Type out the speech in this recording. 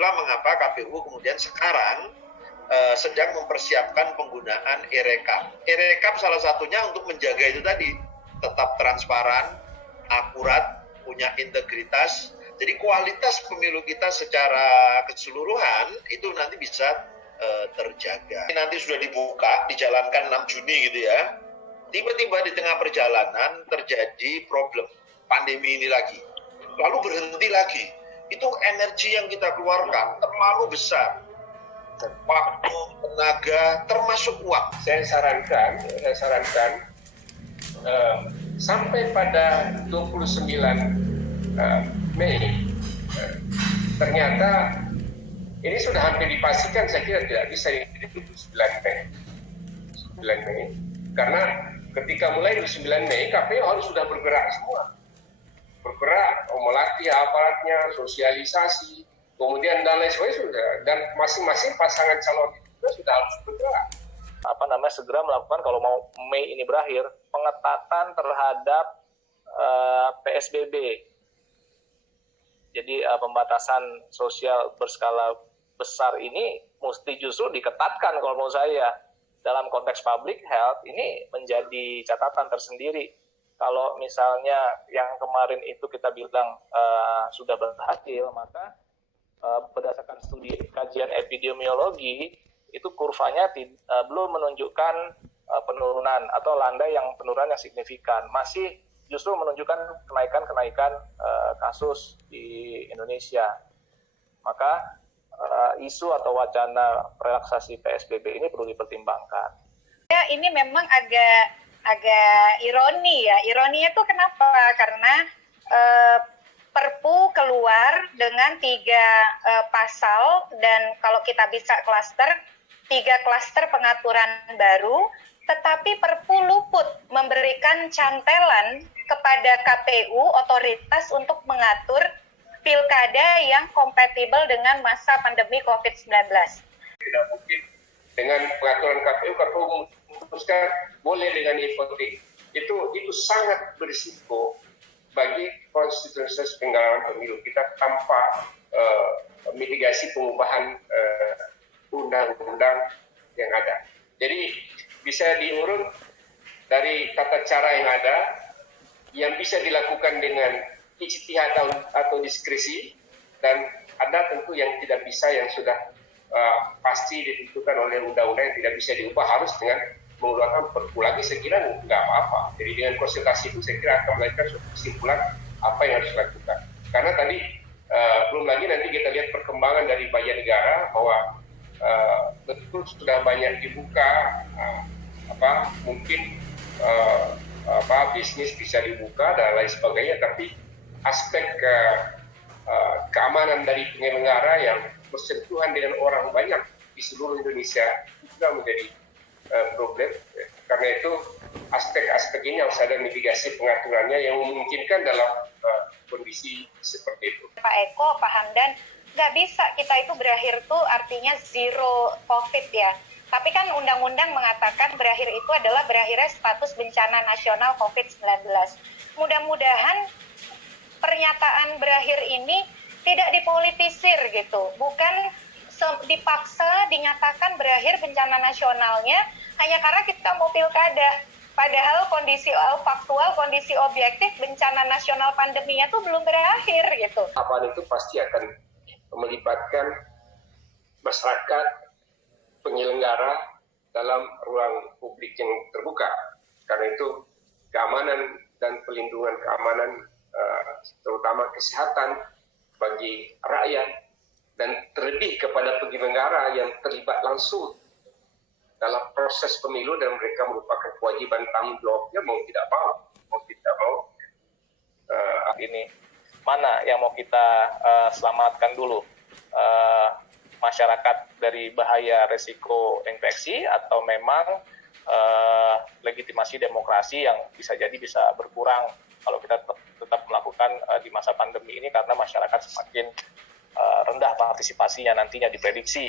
itulah mengapa KPU kemudian sekarang sedang mempersiapkan penggunaan e-rekap. E-rekap salah satunya untuk menjaga itu tadi, tetap transparan, akurat, punya integritas. Jadi kualitas pemilu kita secara keseluruhan itu nanti bisa terjaga. Nanti sudah dibuka, dijalankan 6 Juni gitu ya. Tiba-tiba di tengah perjalanan terjadi problem pandemi ini lagi. Lalu berhenti lagi. Itu energi yang kita keluarkan terlalu besar. Waktu, tenaga, termasuk uang. Saya sarankan sampai pada 29 Mei, ternyata ini sudah hampir dipastikan, saya kira tidak bisa di 9 Mei. Karena ketika mulai 29 Mei, KPU harus sudah bergerak semua. Bergerak, melatih aparatnya, sosialisasi, kemudian dan lain sebagainya sudah, dan masing-masing pasangan calon itu sudah harus bergerak. Segera melakukan, kalau mau Mei ini berakhir, pengetatan terhadap PSBB. Jadi pembatasan sosial berskala besar ini mesti justru diketatkan kalau menurut saya. Dalam konteks public health ini menjadi catatan tersendiri. Kalau misalnya yang kemarin itu kita bilang sudah berhasil, maka berdasarkan studi kajian epidemiologi itu kurvanya belum menunjukkan penurunan atau landai yang penurunan yang signifikan, masih justru menunjukkan kenaikan kasus di Indonesia. Maka isu atau wacana relaksasi PSBB ini perlu dipertimbangkan. Ya, ini memang agak ironi ya. Ironinya itu kenapa? Karena Perpu keluar dengan 3 pasal, dan kalau kita bisa klaster, 3 klaster pengaturan baru, tetapi Perpu luput memberikan cantelan kepada KPU otoritas untuk mengatur pilkada yang kompatibel dengan masa pandemi COVID-19. Tidak mungkin dengan pengaturan KPU memutuskan boleh dengan e-voting. Itu sangat berisiko bagi konstitusionalitas penyelenggaraan pemilu kita tanpa mitigasi pengubahan undang-undang yang ada. Jadi bisa diurut dari tata cara yang ada, yang bisa dilakukan dengan ijtihad atau diskresi, dan ada tentu yang tidak bisa, yang sudah pasti ditentukan oleh undang-undang yang tidak bisa diubah, harus dengan mengeluarkan perpu lagi. Saya kira nggak apa-apa. Jadi dengan konsultasi itu saya kira akan melahirkan suatu kesimpulan apa yang harus dilakukan. Karena tadi belum lagi nanti kita lihat perkembangan dari banyak negara bahwa betul sudah banyak dibuka, mungkin bisnis bisa dibuka dan lain sebagainya, tapi aspek keamanan dari penyelenggara yang bersentuhan dengan orang banyak di seluruh Indonesia itu juga menjadi problem. Karena itu aspek-aspek ini harus ada mitigasi pengaturannya yang memungkinkan dalam kondisi seperti itu. Pak Eko, Pak Hamdan, nggak bisa kita itu berakhir tuh artinya zero COVID ya. Tapi kan undang-undang mengatakan berakhir itu adalah berakhirnya status bencana nasional COVID-19. Mudah-mudahan pernyataan berakhir ini tidak dipolitisir gitu. Bukan dipaksa dinyatakan berakhir bencana nasionalnya hanya karena kita mau pilkada. Padahal kondisi faktual, kondisi objektif bencana nasional pandeminya tuh belum berakhir gitu. Tahapan itu pasti akan melibatkan masyarakat, penyelenggara dalam ruang publik yang terbuka. Karena itu keamanan dan pelindungan keamanan, terutama kesehatan bagi rakyat, dan terlebih kepada penyelenggara yang terlibat langsung dalam proses pemilu, dan mereka merupakan kewajiban tanggung jawabnya mau tidak mau. Ini mana yang mau kita selamatkan dulu? Masyarakat dari bahaya resiko infeksi, atau memang legitimasi demokrasi yang bisa berkurang kalau kita tetap melakukan di masa pandemi ini, karena masyarakat semakin rendah partisipasinya nantinya diprediksi